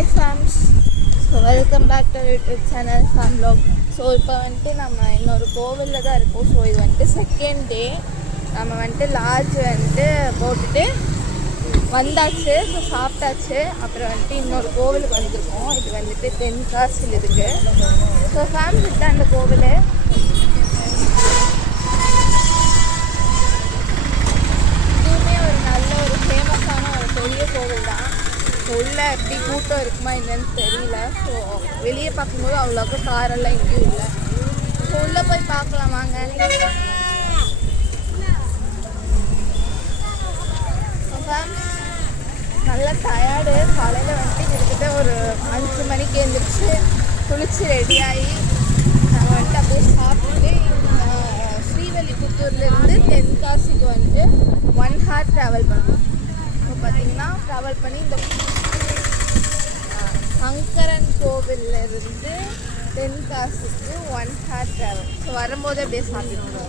Hi fams so welcome back to YouTube channel fam blog so இப்போ வந்துட்டு நம்ம இன்னொரு கோவிலில் தான் இருக்கோம். ஸோ இது வந்துட்டு செகண்ட் டே நம்ம வந்துட்டு லாட்ஜ் வந்துட்டு போட்டுட்டு வந்தாச்சு. ஸோ சாப்பிட்டாச்சு. அப்புறம் வந்துட்டு இன்னொரு கோவிலுக்கு வந்திருக்கோம். இது வந்துட்டு தென்காசியில் இருக்குது ஸோ ஃபேம்ஸ் தான் அந்த கோவில் இதுவுமே ஒரு நல்ல ஒரு ஃபேமஸான ஒரு பெரிய கோவில் தான் ஸோ உள்ளே எப்படி கூட்டம் இருக்குமா என்னன்னு தெரியல. ஸோ வெளியே பார்க்கும்போது அவ்வளோக்கு காரெல்லாம் எங்கேயும் இல்லை. ஸோ உள்ளே போய் பார்க்கலாம் வாங்க. நல்லா டயர்டு காலையில் வந்துட்டு கிட்டத்தட்ட ஒரு அஞ்சு மணிக்கு எழுந்திரிச்சு குளிச்சு ரெடியாகி நாங்கள் வந்துட்டு அப்படியே சாப்பிட்டுட்டு ஸ்ரீவல்லிபுத்தூர்லேருந்து தென்காசிக்கு வந்துட்டு ஒன் ஹார் ட்ராவல் பண்ணணும் இப்போ பார்த்தீங்கன்னா ட்ராவல் பண்ணி இந்த அங்கரன் சங்கரன் கோவில்ல இருந்து தென்காசிக்கு ஒன் ஹார் ட்ராவல் ஸோ வரும்போது அப்படியே சாப்பிட்டு உள்ள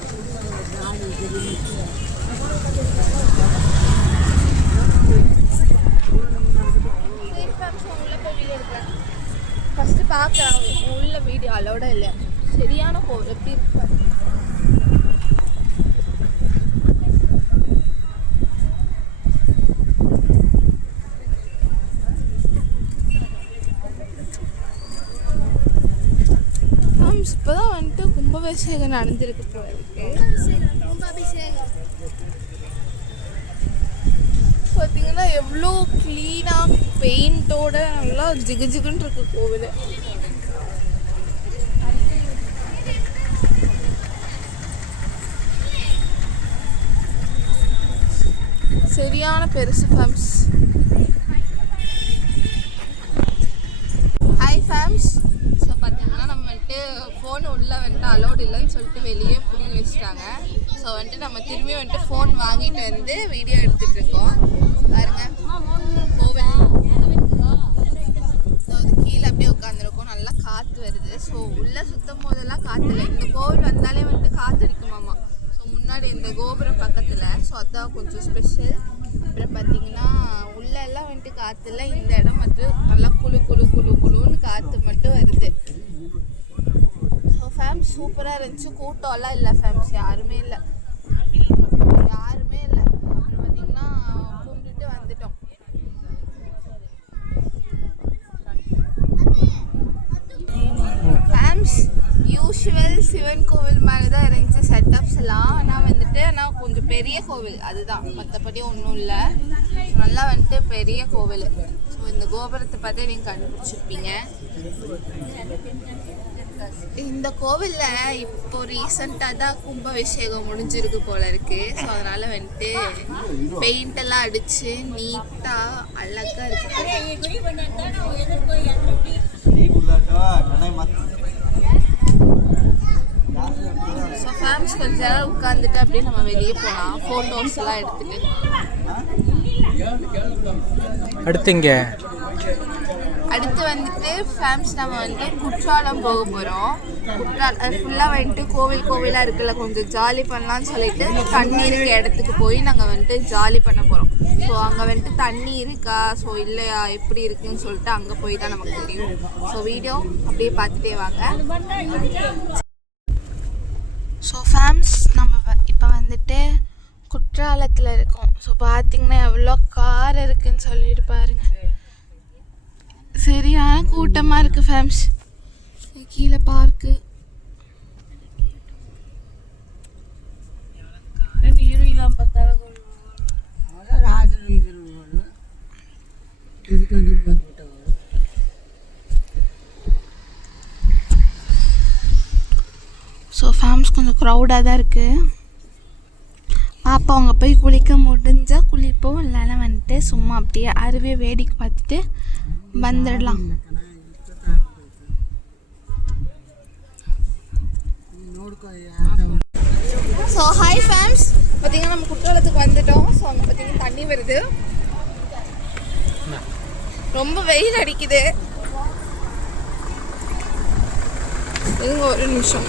ஃபஸ்ட்டு பார்க்குறேன் உள்ள வீடியோ அலோட இல்லை? சரியான கோவில் எப்படி இருக்கு பாரு. ஃபேம்ஸ் இப்போ தான் வந்துட்டு கும்பாபிஷேகம் நடந்திருக்கு போல இருக்கு பார்த்தீங்கன்னா எவ்வளோ க்ளீனாக பெயிண்டோட நல்லா ஜிகு ஜிகுன்னு இருக்கு கோவில். சரியான பெருசு ஃபம்ஸ் ஹாய் ஃபேம்ஸ் ஸோ பார்த்தீங்கன்னா நம்ம வந்துட்டு ஃபோன் உள்ளே வந்துட்டு அலோட் இல்லைன்னு சொல்லிட்டு வெளியே பிடிங்கி வச்சுட்டாங்க ஸோ வந்துட்டு நம்ம திரும்பி வந்துட்டு ஃபோன் வாங்கிட்டு வந்து வீடியோ எடுத்துட்டு இருக்கோம். பாருங்க. ஸோ அது கீழே அப்படியே உட்காந்துருக்கோம் நல்லா காற்று வருது. ஸோ உள்ளே சுத்தம் போதெல்லாம் காற்று இல்லை இந்த கோவில் வந்தாலே வந்துட்டு காற்று அடிக்குமாமா ஸோ முன்னாடி இந்த கோபுரம் பக்கத்தில். ஸோ அதான் கொஞ்சம் ஸ்பெஷல் அப்புறம் பார்த்தீங்கன்னா உள்ள எல்லாம் வந்துட்டு காற்று இல்லை இந்த இடம் மட்டும் நல்லா குழு குழு குழு குளுன்னு காற்று மட்டும் வருது. ஸோ ஃபேம்ஸ் சூப்பராக இருந்துச்சு. கூட்டம்லாம் இல்லை ஃபேம்ஸ் யாருமே இல்லை. யாருமே இல்லை. அப்புறம் பார்த்தீங்கன்னா கும்பிட்டுட்டு வந்துட்டோம். ஃபேம்ஸ் யூஷுவல் சிவன் கோவில் மாதிரி தான் இருந்துச்சு செட்டப்ஸ் எல்லாம். ஆனால் வந்துட்டு ஆனால் கொஞ்சம் பெரிய கோவில். அதுதான். மற்றபடி ஒன்றும் இல்லை. நல்லா வந்துட்டு பெரிய கோவில். ஸோ இந்த கோபுரத்தை பார்த்தே நீங்கள் கண்டுபிடிச்சிருப்பீங்க. இந்த கோவிலில் இப்போ ரீசெண்டாக தான் கும்பாபிஷேகம் முடிஞ்சிருக்கு போல இருக்கு. ஸோ அதனால வந்துட்டு பெயிண்ட் எல்லாம் அடிச்சு நீட்டாக அழகா இருக்கு. ஸோ ஃபேமிலி கொஞ்ச நேரம் உட்காந்துட்டு அப்படியே நம்ம வெளியே போகலாம் ஃபோட்டோஸ் எல்லாம் எடுத்துட்டு. அடுத்து இங்கே அடுத்து வந்துட்டு ஃபேம்ஸ் நம்ம வந்து குற்றாலம் போக போகிறோம் குற்றாலம் ஃபுல்லாக வந்துட்டு கோவில் கோவிலாக இருக்குல்ல கொஞ்சம் ஜாலி பண்ணலாம்னு சொல்லிட்டு தண்ணி இருக்க இடத்துக்கு போய் நாங்கள் வந்துட்டு ஜாலி பண்ண போகிறோம் ஸோ அங்கே வந்துட்டு தண்ணி இருக்கா? ஸோ இல்லையா? எப்படி இருக்குன்னு சொல்லிட்டு அங்கே போய் தான் நமக்கு தெரியும். ஸோ வீடியோ அப்படியே பார்த்துட்டே வாங்க. ஸோ ஃபேம்ஸ் நம்ம இப்போ வந்துட்டு குற்றாலத்தில் இருக்கோம். ஸோ பார்த்தீங்கன்னா எவ்வளோ கார் இருக்குன்னு சொல்லிட்டு பாருங்கள் சரியான கூட்டமாக இருக்குது ஃபேம்ஸ். கீழே பார்க்கு. ஸோ ஃபேம்ஸ் கொஞ்சம் க்ரௌடாக தான் இருக்குது அப்போ அவங்க போய் குளிக்க முடிஞ்சால் குளிப்போம் இல்லைன்னா வந்துட்டு சும்மா அப்படியே அருவியை வேடிக்கை பார்த்துட்டு வந்துடலாம். ஸோ ஹாய் ஃபேம்ஸ் பார்த்தீங்கன்னா நம்ம குற்றாலத்துக்கு வந்துட்டோம். ஸோ அங்கே பார்த்தீங்கன்னா தண்ணி வருது. ரொம்ப வெயில் அடிக்குது. இருங்க ஒரு நிமிஷம்.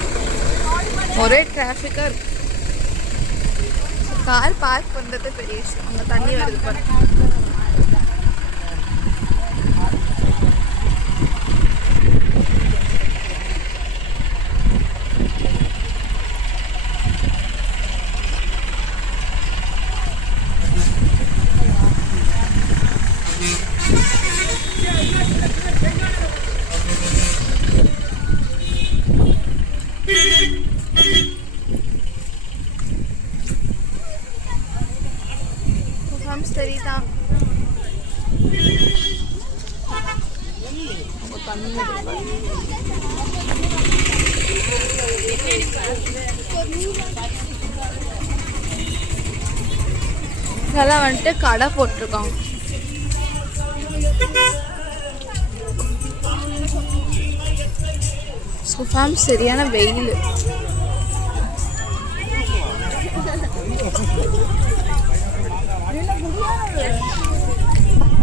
ஒரே டிராஃபிக்காக இருக்குது கார் பார்க் பண்ணுறது பெரிய விஷயம். அங்கே தண்ணி வருது நேம் சரிதா இதெல்லாம் வந்துட்டு கடை போட்டிருக்கோம். ஸோ சரியான வெயில்.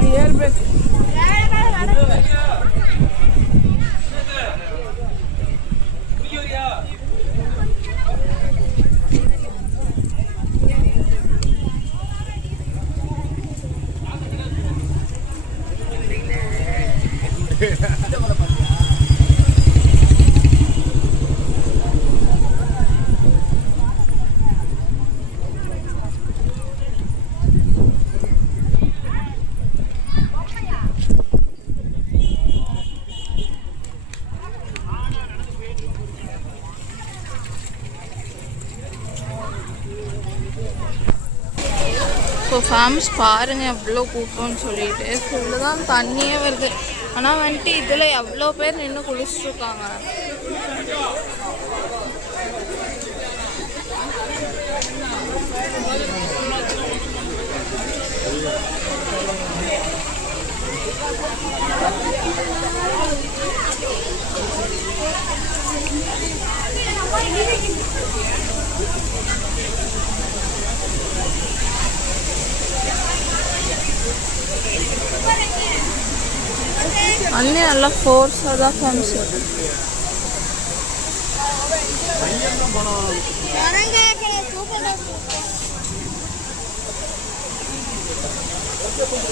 ஸோ ஃபேம்ஸ் பாருங்க எவ்வளோ கூட்டம்னு சொல்லிட்டு. ஃபுல்லு தான் தண்ணியே வருது. ஆனால் வந்துட்டு இதில் எவ்வளோ பேர் நின்று குளிச்சுட்ருக்காங்க அண்ணே நல்லா ஃபோர்ஸாக தான்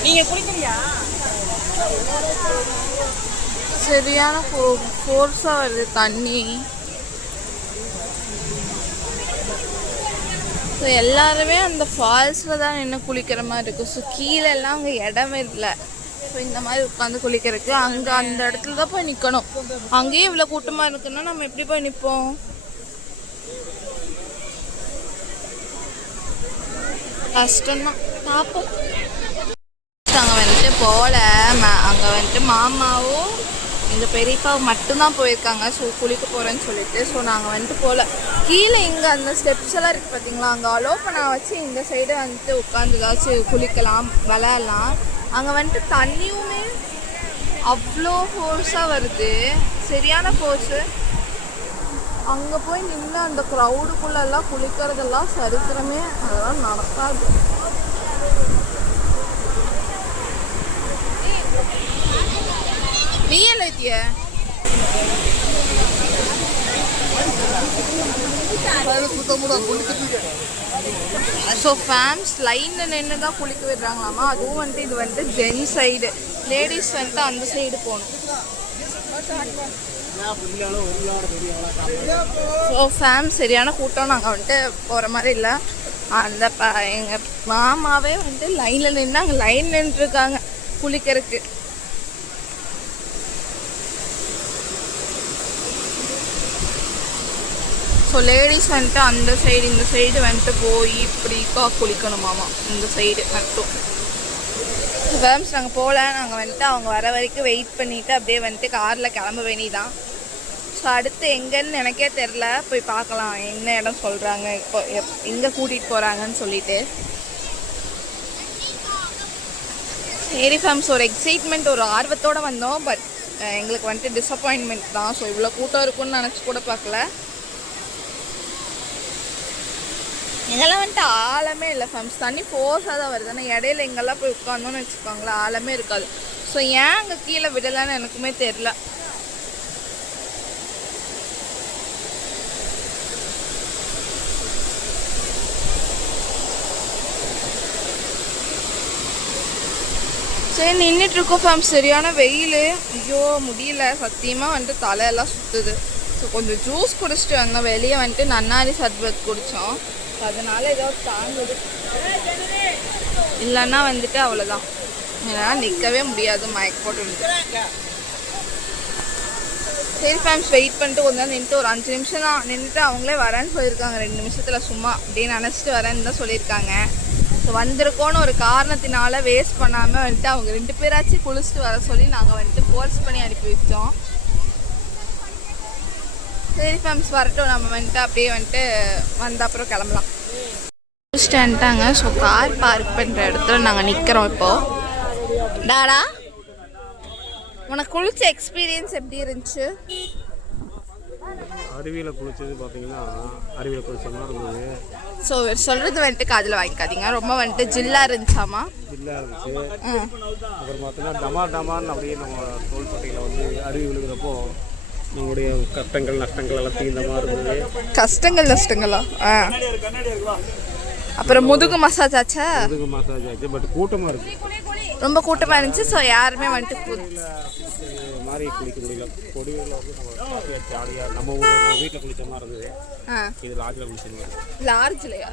நீங்க குளிக்கலையா சரியான ஃபோர்ஸாக வருது தண்ணி. ஸோ எல்லாருமே அந்த ஃபால்ஸில் தான் நின்று குளிக்கிற மாதிரி இருக்கும். ஸோ கீழே எல்லாம் அங்கே இடமே இல்லை. ஸோ இந்த மாதிரி உட்காந்து குளிக்கிறதுக்கு அங்கே அந்த இடத்துல தான் போய் நிற்கணும் அங்கேயும் இவ்வளோ கூட்டமாக இருக்குன்னா நம்ம எப்படி போய் நிற்போம் கஷ்டம்தான். பார்ப்போம். அங்கே வந்துட்டு போகல அங்கே வந்துட்டு மாமாவும் எங்கள் பெரியப்பா மட்டும்தான் போயிருக்காங்க. ஸோ குளிக்க போகிறேன்னு சொல்லிட்டு. ஸோ நாங்கள் வந்துட்டு போகல கீழே இங்கே அந்த ஸ்டெப்ஸ் எல்லாம் இருக்குது பார்த்தீங்களா அங்கே அலோ பண்ண வச்சு இந்த சைடு வந்துட்டு உட்காந்து ஏதாச்சும் குளிக்கலாம் விளையாடலாம். அங்கே வந்துட்டு தண்ணியுமே அவ்வளோ ஃபோர்ஸாக வருது. சரியான ஃபோர்ஸு அங்கே போய் நின்று அந்த க்ரௌடுக்குள்ளெல்லாம் குளிக்கிறதெல்லாம் சரித்திரமே அதெல்லாம் நடக்காது. நீ என்ன வைத்திய ஸோ ஃபேம்ஸ் லைனில் நின்று தான் குளிக்க விடுறாங்களாமா? அதுவும் வந்துட்டு இது வந்துட்டு ஜென் சைடு லேடிஸ் வந்துட்டு அந்த சைடு போகணும். ஸோ ஃபேம் சரியான கூட்டம். நாங்கள் வந்துட்டு போகிற மாதிரி இல்லை. அந்த ப எங்கள் மாமாவே வந்துட்டு லைனில் நின்று அங்கே லைன் நின்றுருக்காங்க குளிக்கிறதுக்கு. ஸோ லேடிஸ் வந்துட்டு அந்த சைடு இந்த சைடு வந்துட்டு போய் இப்படி கா- குளிக்கணுமாமா இந்த சைடு மட்டும் ஃபேம்ஸ் நாங்கள் போகல நாங்கள் வந்துட்டு அவங்க வர வரைக்கும் வெயிட் பண்ணிவிட்டு அப்படியே வந்துட்டு காரில் கிளம்ப வேண்டிதான் ஸோ அடுத்து எங்கேன்னு எனக்கே தெரில போய் பார்க்கலாம் என்ன இடம் சொல்கிறாங்க இப்போ எப் எங்கே கூட்டிகிட்டு போகிறாங்கன்னு சொல்லிட்டு. சரி ஃபேம்ஸ் ஒரு எக்ஸைட்மெண்ட் ஒரு ஆர்வத்தோடு வந்தோம் பட் எங்களுக்கு வந்துட்டு டிசப்பாயின்மெண்ட் தான். ஸோ இவ்வளோ கூட்டம் இருக்கும்னு நினச்சி கூட பார்க்கல. இங்கெல்லாம் வந்துட்டு ஆழமே இல்லை ஃபம்ஸ் தண்ணி ஃபோர்ஸாக தான் வருது. ஆனால் இடையில எங்கெல்லாம் போய் உட்காந்தோன்னு வச்சுக்கோங்களேன். ஆழமே இருக்காது. ஸோ ஏன் அங்கே கீழே விடலைன்னு எனக்குமே தெரில சரி நின்றுட்டு இருக்கோம் ஃபேம் சரியான வெயில். ஐயோ முடியல. சத்தியமாக வந்துட்டு தலையெல்லாம் சுற்றுது ஸோ கொஞ்சம் ஜூஸ் குடிச்சிட்டு வந்தோம். வெளியே வந்துட்டு நன்னாரி சர்பத் குடித்தோம் அதனால ஏதோ தாங்குது. இல்லைன்னா வந்துட்டு அவ்வளோதான் இல்லைன்னா நிற்கவே முடியாது மயக்க போட்டு சரி ஃபேம்ஸ் வெயிட் பண்ணிட்டு கொஞ்ச நேரம் நின்றுட்டு ஒரு அஞ்சு நிமிஷம் தான் நின்றுட்டு அவங்களே வரேன்னு சொல்லியிருக்காங்க. ரெண்டு நிமிஷத்தில் சும்மா அப்படியே நினச்சிட்டு வரேன்னு தான் சொல்லியிருக்காங்க. ஸோ வந்திருக்கோன்னு ஒரு காரணத்தினால வேஸ்ட் பண்ணாமல் வந்துட்டு அவங்க ரெண்டு பேராச்சும் குளிச்சுட்டு வர சொல்லி நாங்கள் வந்துட்டு ஃபோர்ஸ் பண்ணி அனுப்பி வச்சோம் சரி ஃபேம்ஸ் வரட்டும். நம்ம வந்துட்டு அப்படியே வந்துட்டு வந்த அப்புறம் கிளம்பலாம். வந்துட்டாங்க ஸோ கார் பார்க் பண்ணுற இடத்துல நாங்கள் நிற்கிறோம் இப்போது டாடா உனக்கு குளிச்ச எக்ஸ்பீரியன்ஸ் எப்படி இருந்துச்சு? அருவியில் குளிச்சது பார்த்தீங்கன்னா அருவியில் குளிச்ச மாதிரி இருந்தது. ஸோ சொல்கிறது வந்துட்டு காதில் வாங்கிக்காதீங்க. ரொம்ப வந்துட்டு ஜில்லா இருந்துச்சாமா? ஜில்லாக இருந்துச்சு. அப்புறம் பார்த்தீங்கன்னா டமார் டமார்னு அப்படியே நம்ம தோள்பட்டையில் வந்து அருவி விழுகிறப்போ உங்களுடைய கஷ்டங்கள் நஷ்டங்கள் எல்லாம் தீர்ந்த மாதிரி இருந்தது கஷ்டங்கள் நஷ்டங்களா? ஆ. அப்புறம் முதுகு மசாஜ் ஆச்சா? முதுகு மசாஜ் ஆச்சு பட் கூட்டமாக இருக்கு. ரொம்ப கூட்டமாக இருந்துச்சு ஸோ யாருமே வந்துட்டு மாதிரி குளிக்க முடியல. கொடிகளில் வந்து நம்ம ஜாலியாக நம்ம வீட்டில் குளிச்ச மாதிரி இருந்தது. இது லாட்ஜில் குளிச்சது லார்ஜ்லையா